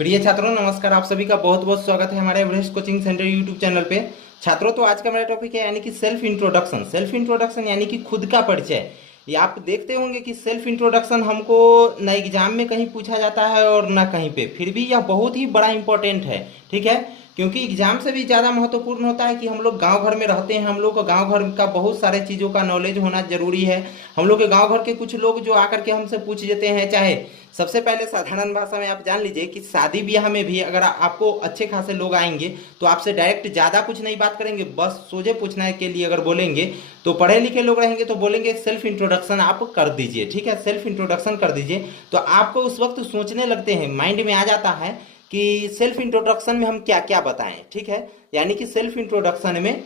प्रिय छात्रों, नमस्कार। आप सभी का बहुत बहुत स्वागत है हमारे Everest coaching centre YouTube channel पे। छात्रों, तो आज का मेरा टॉपिक है यानी कि सेल्फ इंट्रोडक्शन। सेल्फ इंट्रोडक्शन यानी कि खुद का परिचय। ये आप देखते होंगे कि सेल्फ इंट्रोडक्शन हमको ना एग्जाम में कहीं पूछा जाता है और ना कहीं पे, फिर भी यह बहुत ही बड़ा इंपॉर्टेंट है। ठीक है, क्योंकि एग्जाम से भी ज़्यादा महत्वपूर्ण होता है कि हम लोग गांव घर में रहते हैं, हम लोग को गांव घर का बहुत सारे चीज़ों का नॉलेज होना जरूरी है। हम लोग के गांव घर के कुछ लोग जो आकर के हमसे पूछ देते हैं, चाहे सबसे पहले साधारण भाषा में आप जान लीजिए कि शादी ब्याह में भी अगर आपको अच्छे खासे लोग आएंगे तो आपसे डायरेक्ट ज़्यादा कुछ नहीं बात करेंगे, बस सोझे पूछने के लिए अगर बोलेंगे तो पढ़े लिखे लोग रहेंगे तो बोलेंगे सेल्फ इंट्रोडक्शन आप कर दीजिए। ठीक है, सेल्फ इंट्रोडक्शन कर दीजिए। तो आपको उस वक्त सोचने लगते हैं, माइंड में आ जाता है कि सेल्फ इंट्रोडक्शन में हम क्या क्या बताएं। ठीक है, यानी कि सेल्फ इंट्रोडक्शन में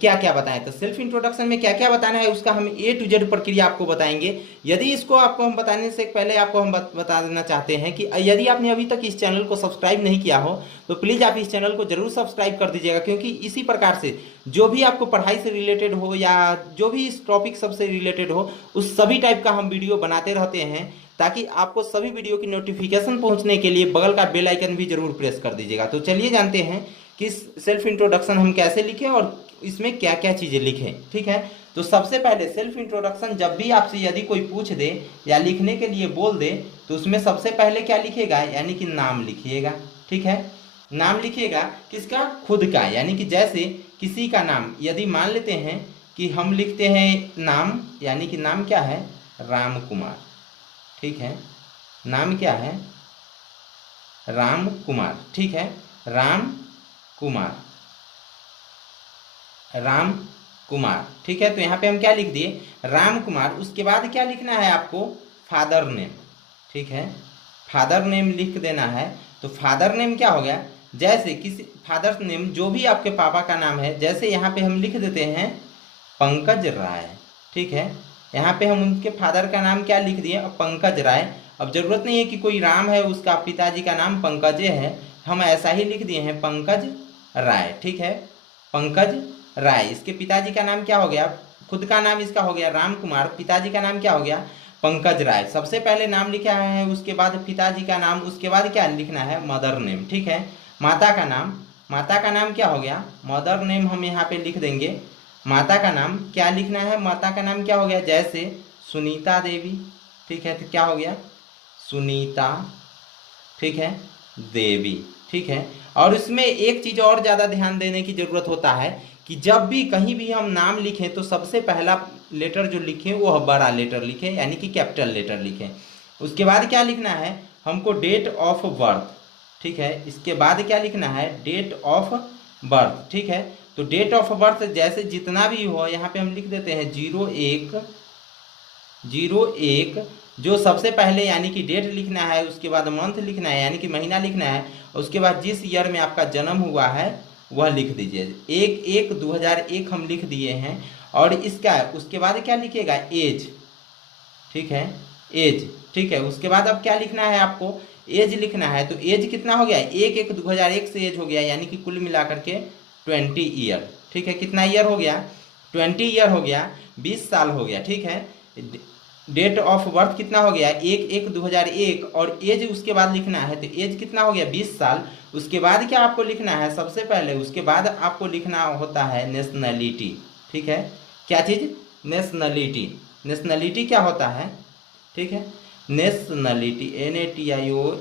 क्या क्या बताएं। तो सेल्फ इंट्रोडक्शन में क्या क्या बताना है उसका हम A to Z प्रक्रिया आपको बताएंगे। यदि इसको आपको हम बताने से पहले आपको हम बता देना चाहते हैं कि यदि आपने अभी तक इस चैनल को सब्सक्राइब नहीं किया हो तो प्लीज़ आप इस चैनल को जरूर सब्सक्राइब कर दीजिएगा, क्योंकि इसी प्रकार से जो भी आपको पढ़ाई से रिलेटेड हो या जो भी इस टॉपिक सबसे रिलेटेड हो उस सभी टाइप का हम वीडियो बनाते रहते हैं, ताकि आपको सभी वीडियो की नोटिफिकेशन पहुंचने के लिए बगल का बेल आइकन भी जरूर प्रेस कर दीजिएगा। तो चलिए जानते हैं कि सेल्फ इंट्रोडक्शन हम कैसे लिखें और इसमें क्या क्या चीज़ें लिखें। ठीक है, तो सबसे पहले सेल्फ इंट्रोडक्शन जब भी आपसे यदि कोई पूछ दे या लिखने के लिए बोल दे तो उसमें सबसे पहले क्या लिखेगा, यानी कि नाम लिखिएगा। ठीक है, नाम लिखिएगा किसका, खुद का। यानी कि जैसे किसी का नाम यदि मान लेते हैं कि हम लिखते हैं नाम, यानी कि नाम क्या है, राम कुमार। ठीक है, नाम क्या है, राम कुमार। ठीक है, राम कुमार, राम कुमार। ठीक है, तो यहाँ पे हम क्या लिख दिए, राम कुमार। उसके बाद क्या लिखना है आपको, फादर नेम। ठीक है, फादर नेम लिख देना है। तो फादर नेम क्या हो गया, जैसे किसी फादर नेम जो भी आपके पापा का नाम है, जैसे यहाँ पे हम लिख देते हैं पंकज राय। ठीक है, यहाँ पे हम उनके फादर का नाम क्या लिख दिए, पंकज राय। अब जरूरत नहीं है कि कोई राम है उसका पिताजी का नाम पंकजे है, हम ऐसा ही लिख दिए हैं पंकज राय। ठीक है, पंकज राय। इसके पिताजी का नाम क्या हो गया, खुद का नाम इसका हो गया राम कुमार, पिताजी का नाम क्या हो गया, पंकज राय। सबसे पहले नाम लिखा है, उसके बाद पिताजी का नाम, उसके बाद क्या लिखना है, मदर नेम। ठीक है, माता का नाम, माता का नाम क्या हो गया, मदर नेम हम यहाँ पे लिख देंगे। माता का नाम क्या लिखना है, माता का नाम क्या हो गया, जैसे सुनीता देवी। ठीक है, तो क्या हो गया, सुनीता। ठीक है, देवी। ठीक है, और इसमें एक चीज और ज्यादा ध्यान देने की जरूरत होता है कि जब भी कहीं भी हम नाम लिखें तो सबसे पहला लेटर जो लिखें वो बड़ा लेटर लिखें, यानी कि कैपिटल लेटर लिखें। उसके बाद क्या लिखना है हमको, डेट ऑफ बर्थ। ठीक है, इसके बाद क्या लिखना है, डेट ऑफ बर्थ। ठीक है, तो डेट ऑफ बर्थ जैसे जितना भी हो यहाँ पे हम लिख देते हैं 0101, जो सबसे पहले यानी कि डेट लिखना है, उसके बाद मंथ लिखना है यानी कि महीना लिखना है, उसके बाद जिस ईयर में आपका जन्म हुआ है वह लिख दीजिए। 1/1/2001 हम लिख दिए हैं। और इसका उसके बाद क्या लिखिएगा, एज। ठीक है, एज। ठीक है, उसके बाद अब क्या लिखना है आपको, एज लिखना है। तो एज कितना हो गया, 1/1/2001 से एज हो गया, यानी कि कुल मिलाकर के 20 ईयर। ठीक है, कितना ईयर हो गया, 20 ईयर हो गया, 20 साल हो गया। ठीक है, डेट ऑफ बर्थ कितना हो गया, 1/1/2001, और एज उसके बाद लिखना है। तो एज कितना हो गया, 20 साल। उसके बाद क्या आपको लिखना है, सबसे पहले उसके बाद आपको लिखना होता है नेशनलिटी। ठीक है, क्या चीज़, नेशनलिटी। नेशनलिटी क्या होता है, ठीक है, नेशनलिटी, NATIONALITY,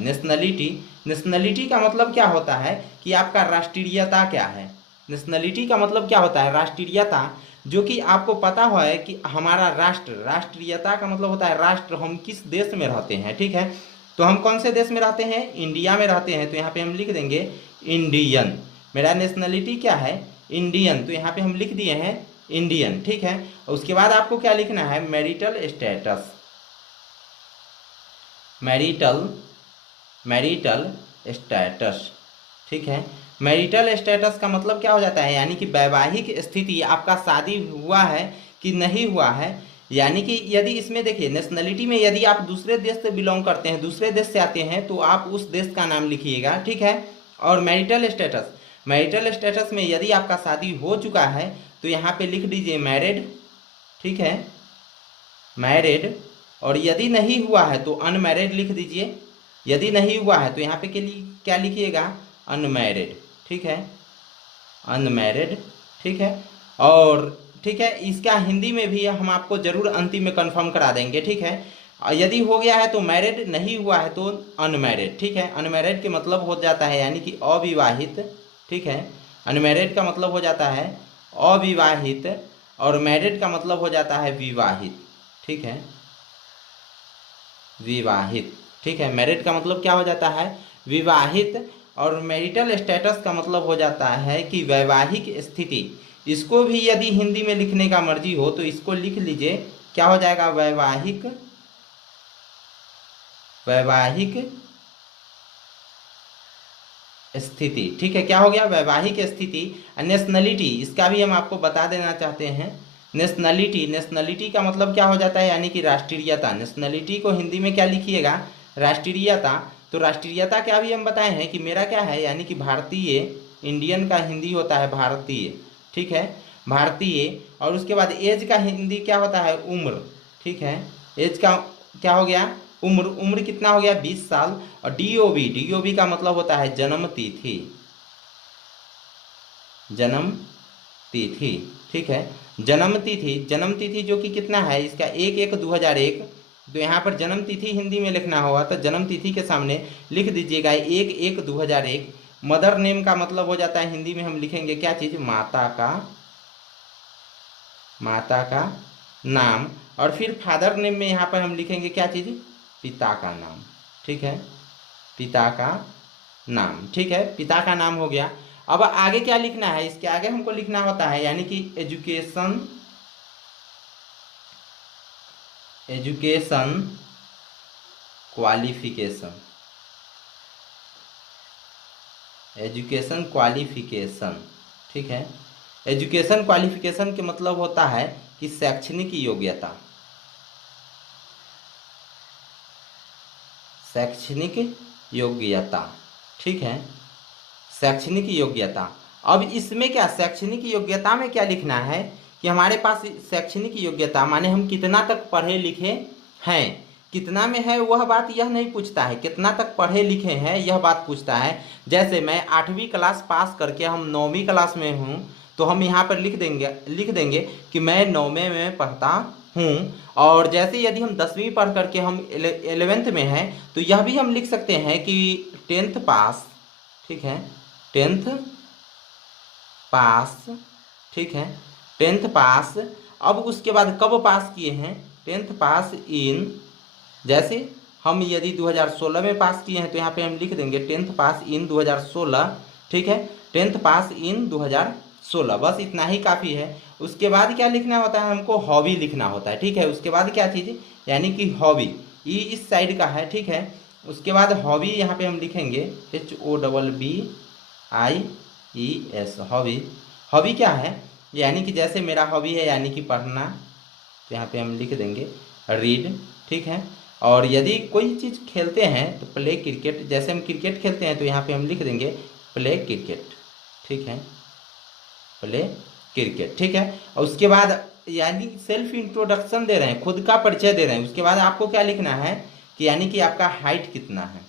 नेशनलिटी। नेशनलिटी का मतलब क्या होता है कि आपका राष्ट्रीयता क्या है। नेशनलिटी का मतलब क्या होता है, राष्ट्रीयता। जो कि आपको पता हुआ है कि हमारा राष्ट्र, राष्ट्रीयता का मतलब होता है राष्ट्र, हम किस देश में रहते हैं। ठीक है, तो हम कौन से देश में रहते हैं, इंडिया में रहते हैं। तो यहाँ पे हम लिख देंगे इंडियन। मेरा नेशनलिटी क्या है, इंडियन। तो यहाँ पे हम लिख दिए हैं इंडियन। ठीक है, उसके बाद आपको क्या लिखना है, मैरिटल स्टेटस। Marital status. ठीक है, मैरिटल स्टेटस का मतलब क्या हो जाता है, यानी कि वैवाहिक स्थिति, आपका शादी हुआ है कि नहीं हुआ है। यानी कि यदि इसमें देखिए नेशनलिटी में यदि आप दूसरे देश से बिलोंग करते हैं, दूसरे देश से आते हैं, तो आप उस देश का नाम लिखिएगा। ठीक है, और मैरिटल स्टेटस, मैरिटल स्टेटस में यदि आपका शादी हो चुका है तो यहाँ पे लिख दीजिए मैरिड। ठीक है, मैरिड। और यदि नहीं हुआ है तो अनमैरिड लिख दीजिए। यदि नहीं हुआ है तो यहाँ पे के लिए क्या लिखिएगा, अनमैरिड, ठीक है, अनमैरिड, ठीक है। और ठीक है, इसका हिंदी में भी हम आपको जरूर अंतिम में कंफर्म करा देंगे, ठीक है। यदि हो गया है तो मैरिड, नहीं हुआ है तो अनमैरिड, ठीक है। अनमैरिड के मतलब हो जाता है यानी कि अविवाहित, ठीक है। अनमैरिड का मतलब हो जाता है अविवाहित और मैरिड का मतलब हो जाता है विवाहित, ठीक है, विवाहित, ठीक है। मैरिड का मतलब क्या हो जाता है, विवाहित। और मैरिटल स्टेटस का मतलब हो जाता है कि वैवाहिक स्थिति। इसको भी यदि हिंदी में लिखने का मर्जी हो तो इसको लिख लीजिए, क्या हो जाएगा, वैवाहिक, वैवाहिक स्थिति, ठीक है। क्या हो गया, वैवाहिक स्थिति। नेशनलिटी, इसका भी हम आपको बता देना चाहते हैं। नेशनलिटी, नेशनलिटी का मतलब क्या हो जाता है, यानी कि राष्ट्रीयता। नेशनलिटी को हिंदी में क्या लिखिएगा, राष्ट्रीयता। तो राष्ट्रीयता क्या भी हम बताए हैं कि मेरा क्या है, यानी कि भारतीय, इंडियन का हिंदी होता है भारतीय, ठीक है, भारतीय। और उसके बाद एज का हिंदी क्या होता है, उम्र, ठीक है। एज का क्या हो गया, उम्र। उम्र कितना हो गया, 20 साल। और डीओबी, डीओबी का मतलब होता है जन्म तिथि, जन्म तिथि, ठीक है। जन्म तिथि, जन्म तिथि जो कि कितना है इसका, 1/1/2001। तो यहाँ पर जन्म तिथि हिंदी में लिखना होगा तो जन्म तिथि के सामने लिख दीजिएगा 1/1/2001। मदर नेम का मतलब हो जाता है हिंदी में हम लिखेंगे क्या चीज, माता का, माता का नाम। और फिर फादर नेम में यहाँ पर हम लिखेंगे क्या चीज, पिता का नाम, ठीक है, पिता का नाम, ठीक है, पिता का नाम हो गया। अब आगे क्या लिखना है, इसके आगे हमको लिखना होता है यानी कि education, education qualification, education qualification, ठीक है। एजुकेशन क्वालिफिकेशन के मतलब होता है कि शैक्षणिक योग्यता, शैक्षणिक योग्यता, ठीक है, शैक्षणिक योग्यता। अब इसमें क्या, शैक्षणिक योग्यता में क्या लिखना है कि हमारे पास शैक्षणिक योग्यता माने हम कितना तक पढ़े लिखे हैं। कितना में है वह बात यह नहीं पूछता है, कितना तक पढ़े लिखे हैं यह बात पूछता है। जैसे मैं 8वीं क्लास पास करके हम 9वीं क्लास में हूँ तो हम यहाँ पर लिख देंगे कि मैं 9वें में पढ़ता हूँ। और जैसे यदि हम 10वीं पढ़ करके हम 11th में हैं तो यह भी हम लिख सकते हैं कि 10th पास, ठीक है, 10th पास, ठीक है, 10th पास। अब उसके बाद कब पास किए हैं, 10th पास इन, जैसे हम यदि 2016 में पास किए हैं तो यहाँ पे हम लिख देंगे 10th पास इन 2016, ठीक है, 10th पास इन 2016। बस इतना ही काफ़ी है। उसके बाद क्या लिखना होता है, हमको हॉबी लिखना होता है, ठीक है। उसके बाद क्या चीज़, यानी कि हॉबी, ई इस साइड का है, ठीक है। उसके बाद हॉबी यहाँ पे हम लिखेंगे HOBBIES, हॉबी। हॉबी क्या है, यानी कि जैसे मेरा हॉबी है यानी कि पढ़ना, तो यहाँ पे हम लिख देंगे रीड, ठीक है। और यदि कोई चीज़ खेलते हैं तो प्ले क्रिकेट, जैसे हम क्रिकेट खेलते हैं तो यहाँ पे हम लिख देंगे प्ले क्रिकेट, ठीक है, प्ले क्रिकेट, ठीक है। और उसके बाद यानी सेल्फ इंट्रोडक्शन दे रहे हैं, खुद का परिचय दे रहे हैं। उसके बाद आपको क्या लिखना है कि यानी कि आपका हाइट कितना है,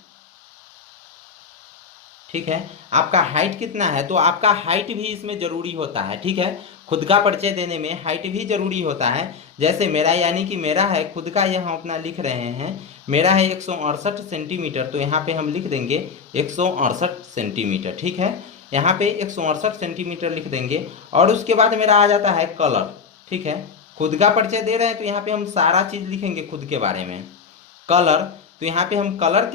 ठीक है, आपका हाइट कितना है। तो आपका हाइट भी इसमें जरूरी होता है, ठीक है। खुद का परिचय देने में हाइट भी जरूरी होता है। जैसे मेरा, यानी कि मेरा है खुद का, यह हम अपना लिख रहे हैं, मेरा है 168 सेंटीमीटर। तो यहाँ पे हम लिख देंगे 168 सेंटीमीटर, ठीक है, यहाँ पे 168 सेंटीमीटर लिख देंगे। और उसके बाद मेरा आ जाता है कलर, ठीक है। खुद का परिचय दे रहे हैं तो यहाँ पे हम सारा चीज़ लिखेंगे खुद के बारे में। कलर, तो यहाँ पे हम कलर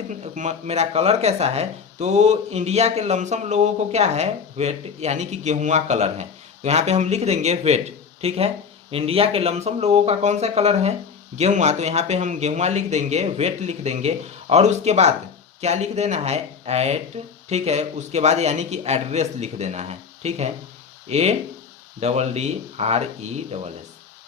मेरा कलर कैसा है, तो इंडिया के लमसम लोगों को क्या है, वेट, यानी कि गेहुआ कलर है। तो यहाँ पे हम लिख देंगे वेट, ठीक है। इंडिया के लमसम लोगों का कौन सा कलर है, गेहुआ। तो यहाँ पे हम गेहुआ लिख देंगे, वेट लिख देंगे। और उसके बाद क्या लिख देना है, एट, ठीक है। उसके बाद यानी कि एड्रेस लिख देना है, ठीक है, ADDRESS,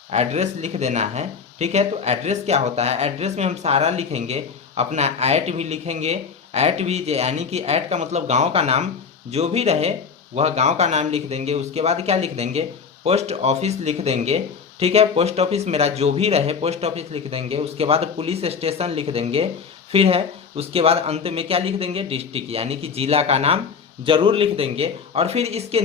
एड्रेस लिख देना है, ठीक है। तो एड्रेस क्या होता है, एड्रेस में हम सारा लिखेंगे, अपना ऐट भी लिखेंगे। ऐट भी यानी कि ऐट का मतलब गांव का नाम, जो भी रहे वह गांव का नाम लिख देंगे। उसके बाद क्या लिख देंगे, पोस्ट ऑफिस लिख देंगे, ठीक है। पोस्ट ऑफिस मेरा जो भी रहे पोस्ट ऑफिस लिख देंगे, उसके बाद पुलिस स्टेशन लिख देंगे, फिर है उसके बाद अंत में क्या लिख देंगे, डिस्ट्रिक्ट यानी कि जिला का नाम जरूर लिख देंगे। और फिर इसके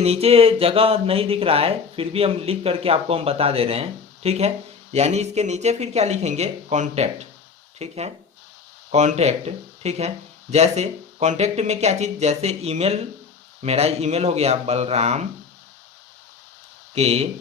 नीचे जगह नहीं दिख रहा है, फिर भी हम लिख करके आपको हम बता दे रहे हैं, ठीक है। यानी इसके नीचे फिर क्या लिखेंगे, कॉन्टैक्ट, ठीक है, कॉन्टैक्ट, ठीक है। जैसे कॉन्टैक्ट में क्या चीज़, जैसे ईमेल, मेरा ईमेल हो गया बलराम के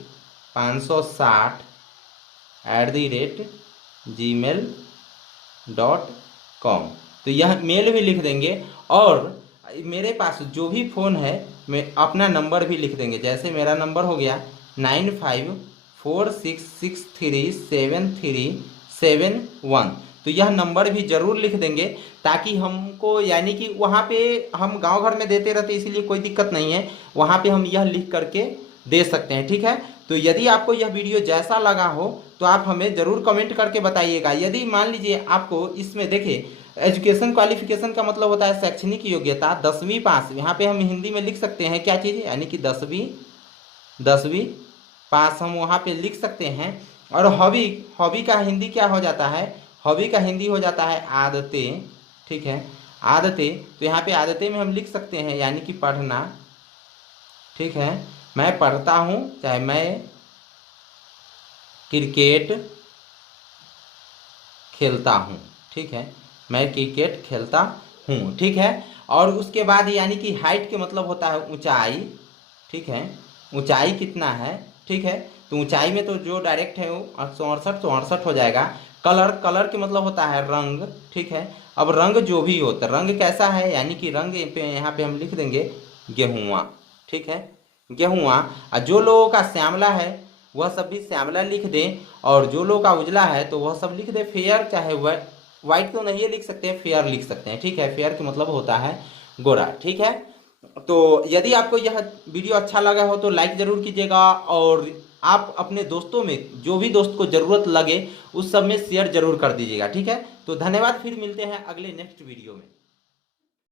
560@gmail.com, तो यह मेल भी लिख देंगे। और मेरे पास जो भी फ़ोन है मैं अपना नंबर भी लिख देंगे। जैसे मेरा नंबर हो गया 9546637371, तो यह नंबर भी ज़रूर लिख देंगे, ताकि हमको यानी कि वहाँ पे हम गांव घर में देते रहते इसीलिए कोई दिक्कत नहीं है, वहाँ पे हम यह लिख करके दे सकते हैं, ठीक है। तो यदि आपको यह वीडियो जैसा लगा हो तो आप हमें ज़रूर कमेंट करके बताइएगा। यदि मान लीजिए आपको इसमें देखिए एजुकेशन क्वालिफिकेशन का मतलब होता है शैक्षणिक योग्यता 10वीं पास, यहाँ पे हम हिंदी में लिख सकते हैं क्या चीज़, यानी कि 10वीं पास हम वहाँ पे लिख सकते हैं। और हॉबी का हिंदी क्या हो जाता है, हॉबी का हिंदी हो जाता है आदतें, ठीक है, आदतें। तो यहाँ पे आदतें में हम लिख सकते हैं यानी कि पढ़ना, ठीक है। मैं पढ़ता हूँ, चाहे मैं क्रिकेट खेलता हूँ, ठीक है, मैं क्रिकेट खेलता हूँ, ठीक है। और उसके बाद यानी कि हाइट के मतलब होता है ऊंचाई, ठीक है, ऊंचाई कितना है, ठीक है। तो ऊंचाई में तो जो डायरेक्ट है वो 68 हो जाएगा। कलर के मतलब होता है रंग, ठीक है। अब रंग जो भी होता है, रंग कैसा है, यानी कि रंग पे यहाँ पे हम लिख देंगे गेहुआ, ठीक है, गेहुआ। और जो लोगों का श्यामला है वह सब भी श्यामला लिख दें, और जो लोगों का उजला है तो वह सब लिख दे फेयर, चाहे वाइट तो नहीं लिख सकते हैं, फेयर लिख सकते हैं, ठीक है। फेयर का मतलब होता है गोरा, ठीक है। तो यदि आपको यह वीडियो अच्छा लगा हो तो लाइक ज़रूर कीजिएगा, और आप अपने दोस्तों में जो भी दोस्त को ज़रूरत लगे उस सब में शेयर जरूर कर दीजिएगा, ठीक है। तो धन्यवाद, फिर मिलते हैं अगले नेक्स्ट वीडियो में।